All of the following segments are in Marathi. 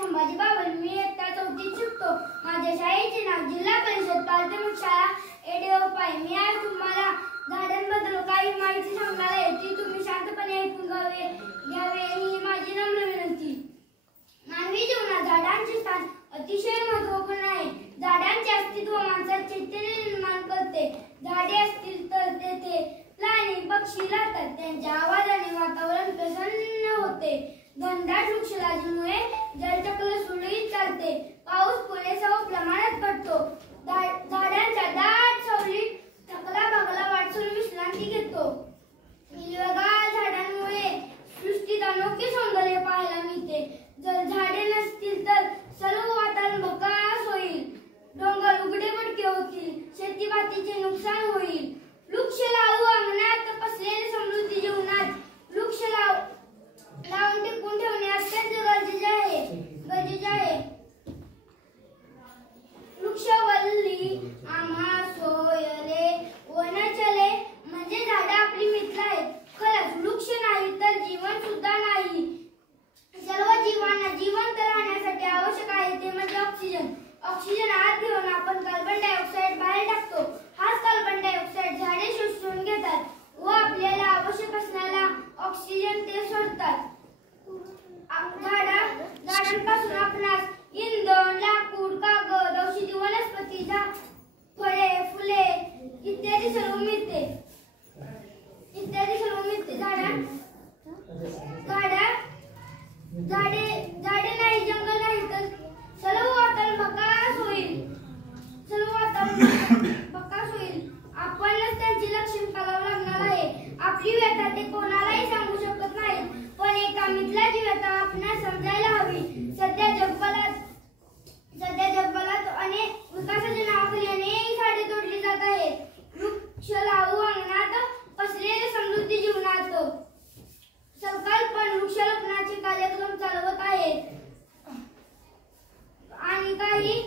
संभाजी बाबर. मी इयत्ता 4थीत शिकतो. माझ्या शाळेचे नाव जिल्हा परिषद प्राथमिक शाळा एडेओपाय. मी आज तुम्हाला झाडांबद्दल काही माहिती सांगणार आहे. ती तुम्ही शांतपणे ऐकून घ्यावे ही माझी नम्र विनंती. मानवी जीवनात झाडांचे स्थान अतिशय महत्त्वपूर्ण आहे. झाडांचे अस्तित्व माणसात चैतन्य निर्माण करते. झाडे असतील तर तेथे प्राणी पक्षी राहतात. त्यांच्या आवाजाने वातावरण प्रसन्न होते. घनदाट वृक्षराजीमुळे जलचक्र सुरळीत चालते. पाऊस पुरेसा व प्रमाणात पडतो. झाडांच्या दाट सावलीत थकला भागला वाटून विश्रांती घेतो. हिरव्यागार झाडांमुळे सृष्टीत अनोखे सौंदर्य पाहायला मिळते. जर झाडे नसतील तर सर्व वातावरण भकास होईल. डोंगर उघडे पडके होतील. शेतीमातीचे नुकसान होईल. वृक्ष लावू अंगणात पसरलेली समृद्धी जीवनात. वृक्ष लावून टिकवून ठेवणे अत्यंत गरजेचे आहे. वृक्षवल्ली आम्हा सोयरे वनचले म्हणजे झाडे आपली मित्र आहेत. खरंच वृक्ष नाही तर जीवन सुद्धा नाही. सर्व जीवांना जिवंत राहण्यासाठी आवश्यक आहे ते म्हणजे ऑक्सिजन. ऑक्सिजन आत घेऊन आपण कार्बन डायऑक्साईड बाहेर टाकतो. हाच कार्बन डायऑक्साईड झाडे शोषून घेतात व आपल्याला आवश्यक असणारा ऑक्सिजन ते सोडतात. झाडांपासून आपणास इंधन, लाकूड, कागद, औषधी वनस्पती, फळे, फुले इत्यादी सर्व मिळते. झाडे नाही, जंगल नाही तर सर्व वातावरण भकास होईल. आपणच त्यांची रक्षण करावं लागणार आहे. आपली व्यथा ते कोणालाही सांगू शकत नाहीत, पण एका मित्राची व्यथा आपणास समजायला हवी. सध्या जगभरात अनेक विकासाच्या नावाखाली अनेक झाडे तोडली जात आहेत. वृक्ष लावू अंगणात पसरलेले समृद्धी जीवनात. सरकार पण वृक्षारोपणाचे कार्यक्रम चालवत आहेत आणि काही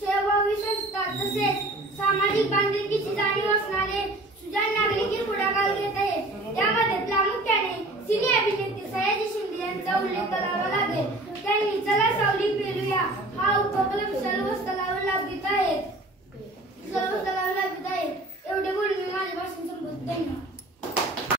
सेवाभावी संस्था तसेच सामाजिक बांधिलकीची जाणीव असणारे सुजाण नागरिक पुढाकार घेत आहेत. त्यामध्ये प्रामुख्याने सिने अभिनेत्री सयाजी शिंदे यांचा उल्लेख करावा